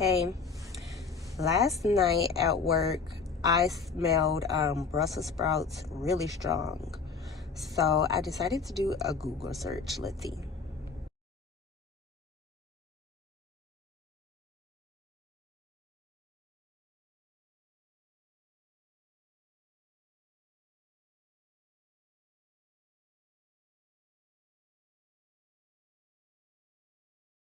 Hey, last night at work, I smelled Brussels sprouts really strong. So I decided to do a Google search. Let's see.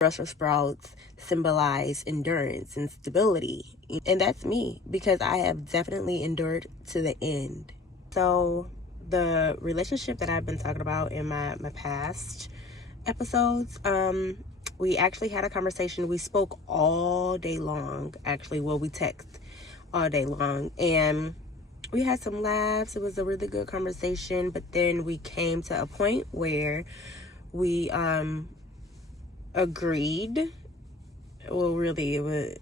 Brussels sprouts symbolize endurance and stability. And that's me because I have definitely endured to the end. So the relationship that I've been talking about in my past episodes, we actually had a conversation. We spoke all day long, actually. Well, we text all day long, and we had some laughs. It was a really good conversation, but then we came to a point where we agreed. Well, really,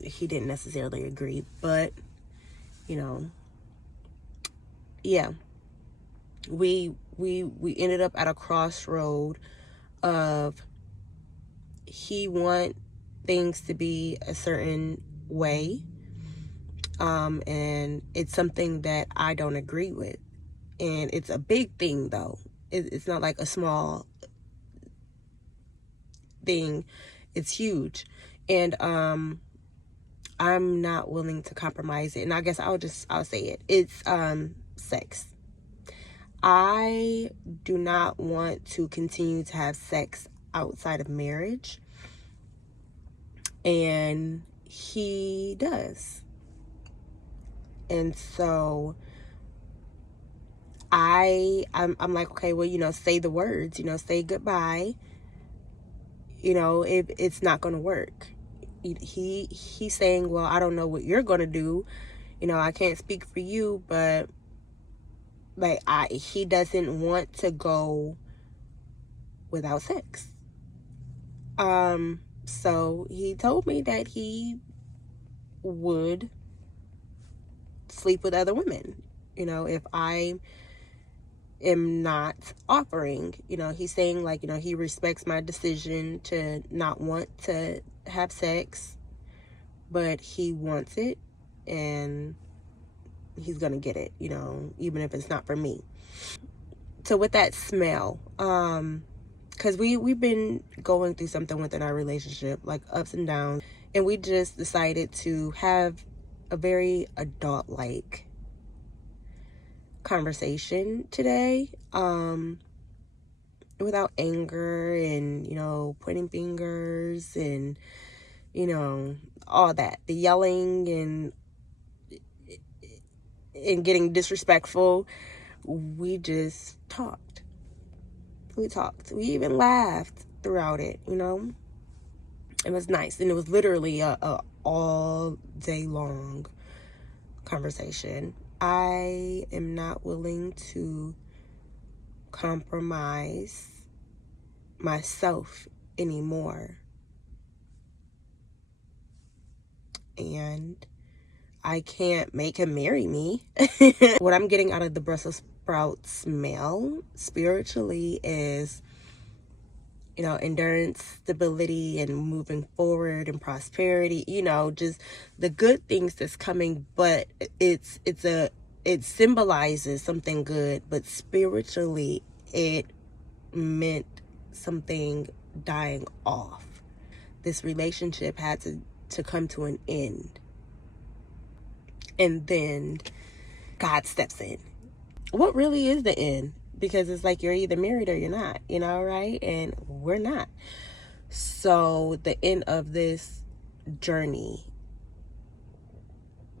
he didn't necessarily agree, but you know, yeah, we ended up at a crossroad of he want things to be a certain way, and it's something that I don't agree with, and it's a big thing though. It's not like a small thing. It's huge, and I'm not willing to compromise it. And I guess I'll say it. It's sex. I do not want to continue to have sex outside of marriage, and he does. And so I'm like, okay, well, say the words, say goodbye. If it's not going to work. He's saying, well, I don't know what you're going to do. I can't speak for you, but like he doesn't want to go without sex. So he told me that he would sleep with other women, if I am not offering. He's saying, like, he respects my decision to not want to have sex, but he wants it, and he's gonna get it, even if it's not for me. So with that smell, because we've been going through something within our relationship, like ups and downs, and we just decided to have a very adult-like conversation today, without anger and pointing fingers and all that, the yelling and getting disrespectful. We just talked. We even laughed throughout it. It was nice, and it was literally a all day long conversation. I am not willing to compromise myself anymore, and I can't make him marry me. What I'm getting out of the Brussels sprout smell spiritually is, endurance, stability, and moving forward, and prosperity, just the good things that's coming. But it symbolizes something good, but spiritually it meant something dying off. This relationship had to come to an end, and then God steps in. What really is the end? Because it's like you're either married or you're not, right? And we're not. So the end of this journey,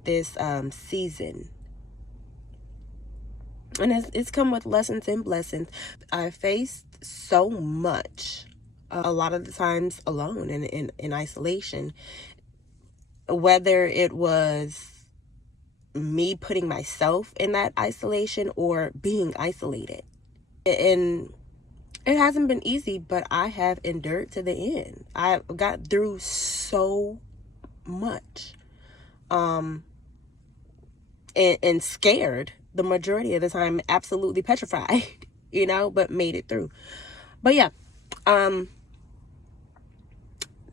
this season, and it's come with lessons and blessings. I faced so much, a lot of the times alone and in isolation, whether it was me putting myself in that isolation or being isolated. And it hasn't been easy, but I have endured to the end. I got through so much, and scared the majority of the time, absolutely petrified, but made it through. But yeah,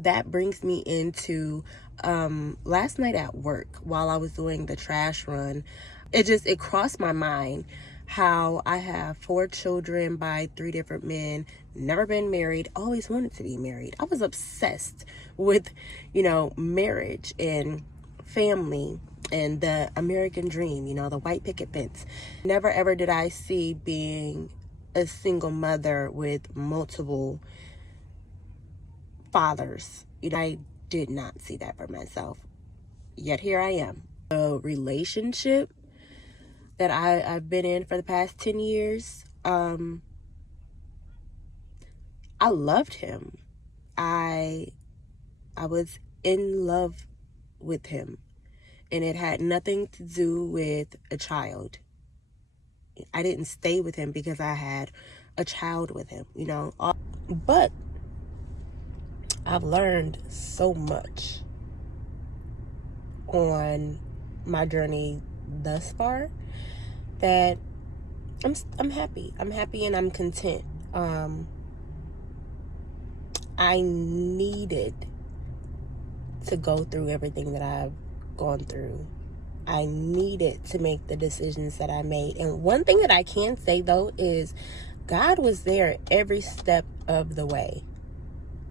that brings me into last night at work while I was doing the trash run. It crossed my mind how I have 4 children by 3 different men, never been married, always wanted to be married. I was obsessed with, marriage and family and the American dream, the white picket fence. Never ever did I see being a single mother with multiple fathers. I did not see that for myself. Yet here I am. A relationship that I've been in for the past 10 years. I loved him. I was in love with him. And it had nothing to do with a child. I didn't stay with him because I had a child with him, But I've learned so much on my journey thus far that I'm happy. I'm happy and I'm content. I needed to go through everything that I've gone through. I needed to make the decisions that I made. And one thing that I can say though is God was there every step of the way.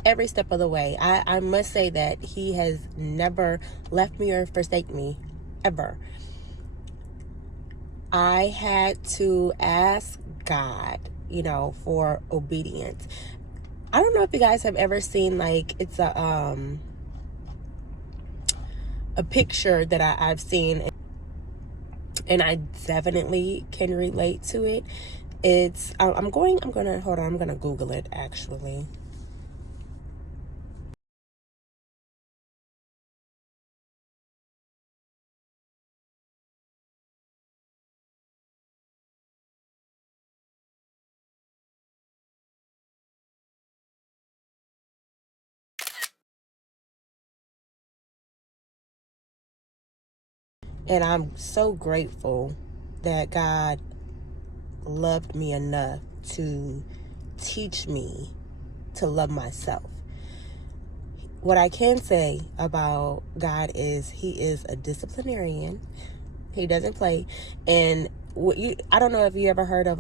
Every step of the way. I must say that he has never left me or forsaken me, ever. I had to ask God, for obedience. I don't know if you guys have ever seen, it's a picture that I've seen, and I definitely can relate to it. I'm gonna Google it actually. And I'm so grateful that God loved me enough to teach me to love myself. What I can say about God is he is a disciplinarian. He doesn't play. And I don't know if you ever heard of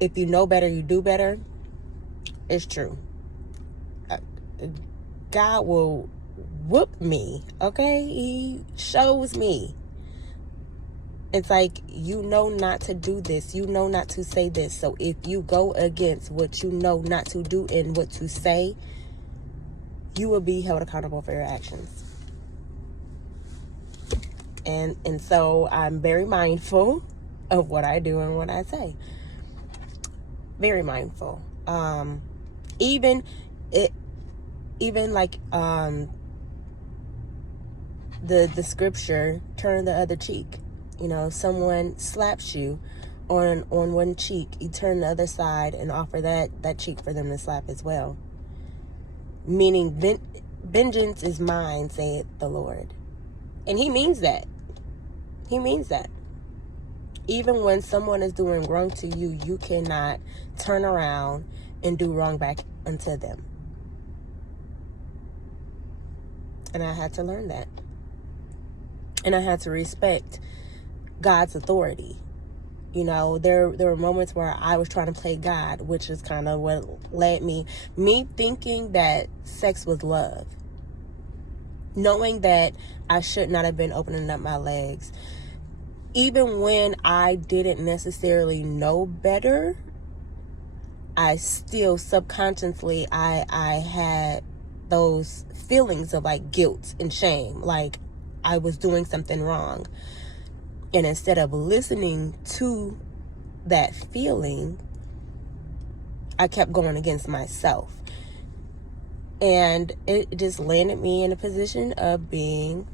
if you know better, you do better. It's true. God will whoop me, okay? He shows me. It's like, not to do this. Not to say this. So if you go against what you know not to do and what to say, you will be held accountable for your actions. And so I'm very mindful of what I do and what I say. Very mindful. Even like the scripture, turn the other cheek. Someone slaps you on one cheek, you turn the other side and offer that cheek for them to slap as well. Meaning, vengeance is mine, saith the Lord. And he means that. He means that. Even when someone is doing wrong to you, you cannot turn around and do wrong back unto them. And I had to learn that. And I had to respect God's authority. There were moments where I was trying to play God, which is kind of what led me thinking that sex was love. Knowing that I should not have been opening up my legs. Even when I didn't necessarily know better, I still subconsciously, I had those feelings of guilt and shame. I was doing something wrong. And instead of listening to that feeling, I kept going against myself. And it just landed me in a position of being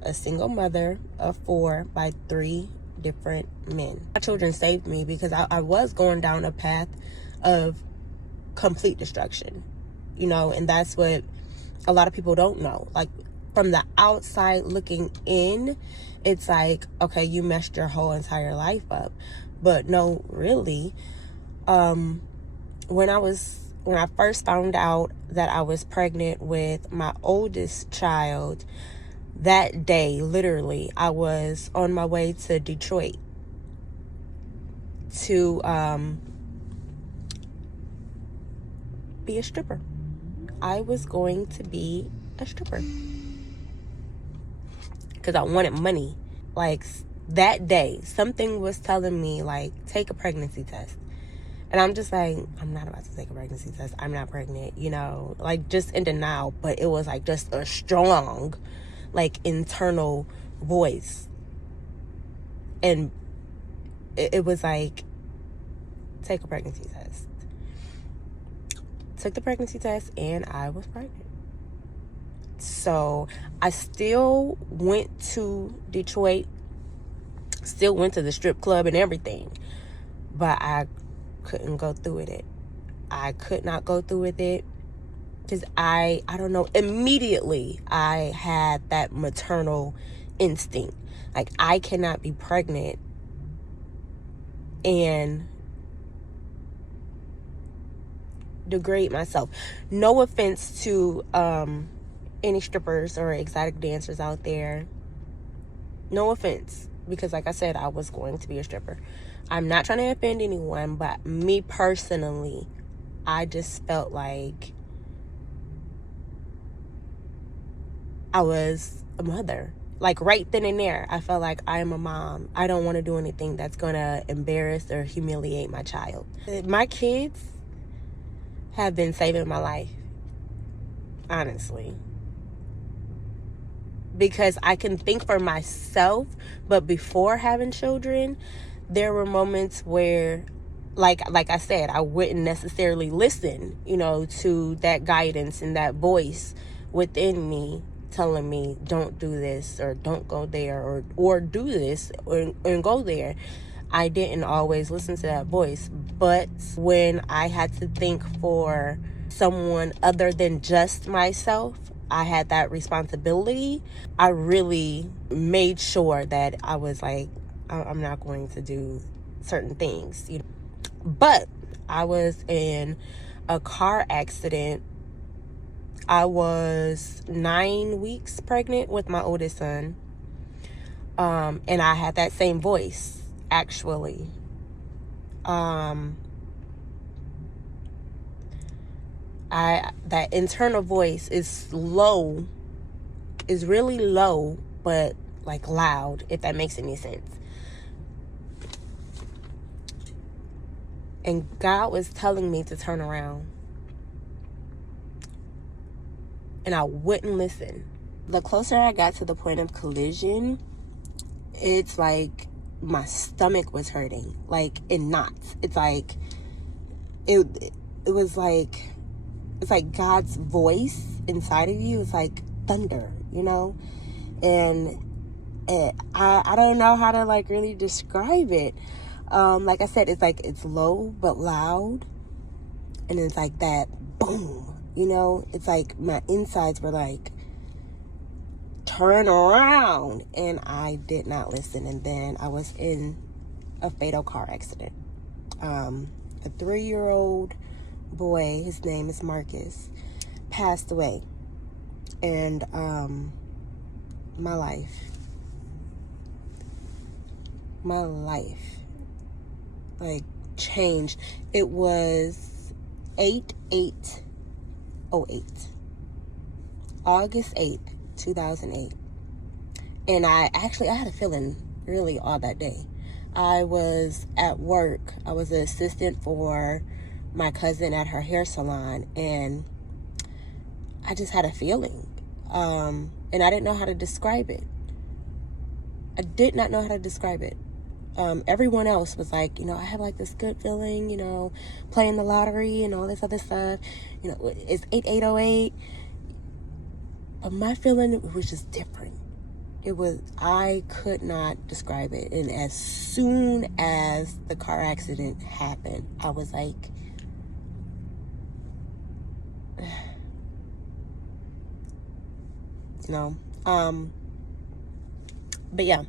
a single mother of 4 by 3 different men. My children saved me because I was going down a path of complete destruction, and that's what a lot of people don't know. From the outside looking in, it's like, okay, you messed your whole entire life up. But no, really, when I was when I first found out that I was pregnant with my oldest child, that day, literally, I was on my way to Detroit to be a stripper. I was going to be a stripper because I wanted money. Like, that day, something was telling me, like, take a pregnancy test. And I'm just like, I'm not about to take a pregnancy test. I'm not pregnant, you know, like, just in denial. But it was like just a strong, like, internal voice. And it was like, take a pregnancy test. Took the pregnancy test and I was pregnant. So I still went to Detroit, still went to the strip club and everything, but I couldn't go through with it. I could not go through with it because I don't know, immediately I had that maternal instinct. Like, I cannot be pregnant and degrade myself. No offense to any strippers or exotic dancers out there. No offense, because like I said, I was going to be a stripper. I'm not trying to offend anyone, but me personally, I just felt like I was a mother. Like, right then and there, I felt like I am a mom. I don't want to do anything that's going to embarrass or humiliate my child. My kids have been saving my life, honestly. Because I can think for myself, but before having children, there were moments where, like I said, I wouldn't necessarily listen, you know, to that guidance and that voice within me telling me, don't do this, or don't go there, or do this, and go there. I didn't always listen to that voice. But when I had to think for someone other than just myself, I had that responsibility. I really made sure that I was like, I'm not going to do certain things, you know. But I was in a car accident. I was 9 weeks pregnant with my oldest son. And I had that same voice, actually. That internal voice is low, is really low, but like loud, if that makes any sense. And God was telling me to turn around, and I wouldn't listen. The closer I got to the point of collision, it's like my stomach was hurting, like in knots. It's like it was like, it's like God's voice inside of you is like thunder, you know. And I don't know how to like really describe it. Like I said, it's like, it's low but loud, and it's like that boom, you know. It's like my insides were like, turn around, and I did not listen. And then I was in a fatal car accident. A 3-year-old boy, his name is Marcus, passed away. And my life like changed. It was 8/8/08, August 8th, 2008. And I had a feeling really all that day. I was at work. I was an assistant for my cousin at her hair salon, and I just had a feeling. And I didn't know how to describe it. I did not know how to describe it. Everyone else was like, you know, I have like this good feeling, you know, playing the lottery and all this other stuff. You know, it's 8/8/08. But my feeling was just different. I could not describe it. And as soon as the car accident happened, I was like, you know, but yeah.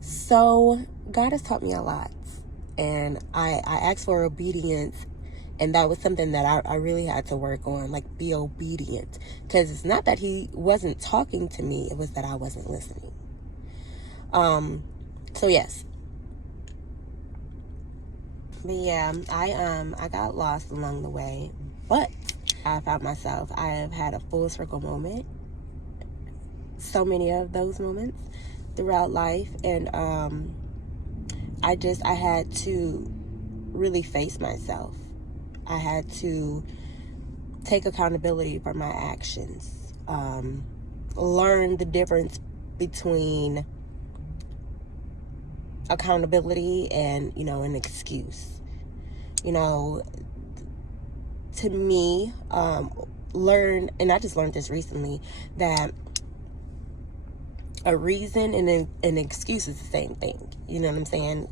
So God has taught me a lot, and I asked for obedience And that was something that I really had to work on, like be obedient. Because it's not that he wasn't talking to me, it was that I wasn't listening. So yes. But yeah, I got lost along the way. But I found myself, I have had a full circle moment. So many of those moments throughout life. And I had to really face myself. I had to take accountability for my actions. Learn the difference between accountability and, an excuse. To me, learn, and I just learned this recently, that a reason and an excuse is the same thing. You know what I'm saying?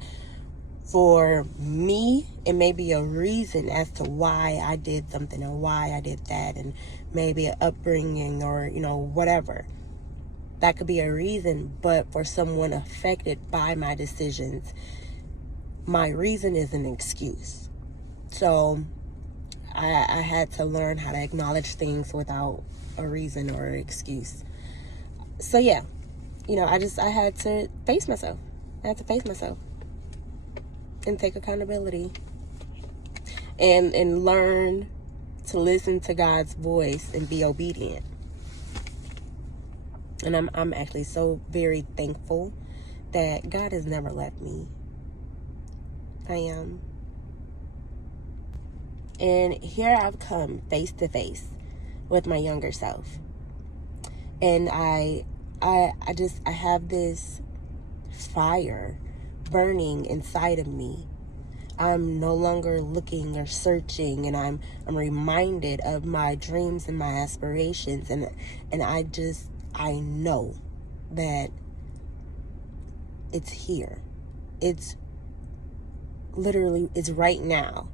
For me, it may be a reason as to why I did something or why I did that, and maybe an upbringing or, whatever. That could be a reason, but for someone affected by my decisions, my reason is an excuse. So I had to learn how to acknowledge things without a reason or an excuse. So yeah, I had to face myself. I had to face myself and take accountability and learn to listen to God's voice and be obedient. And I'm actually so very thankful that God has never left me. I am. And here I've come face to face with my younger self. And I have this fire burning inside of me. I'm no longer looking or searching, and I'm reminded of my dreams and my aspirations, and I know that it's here. It's literally, it's right now.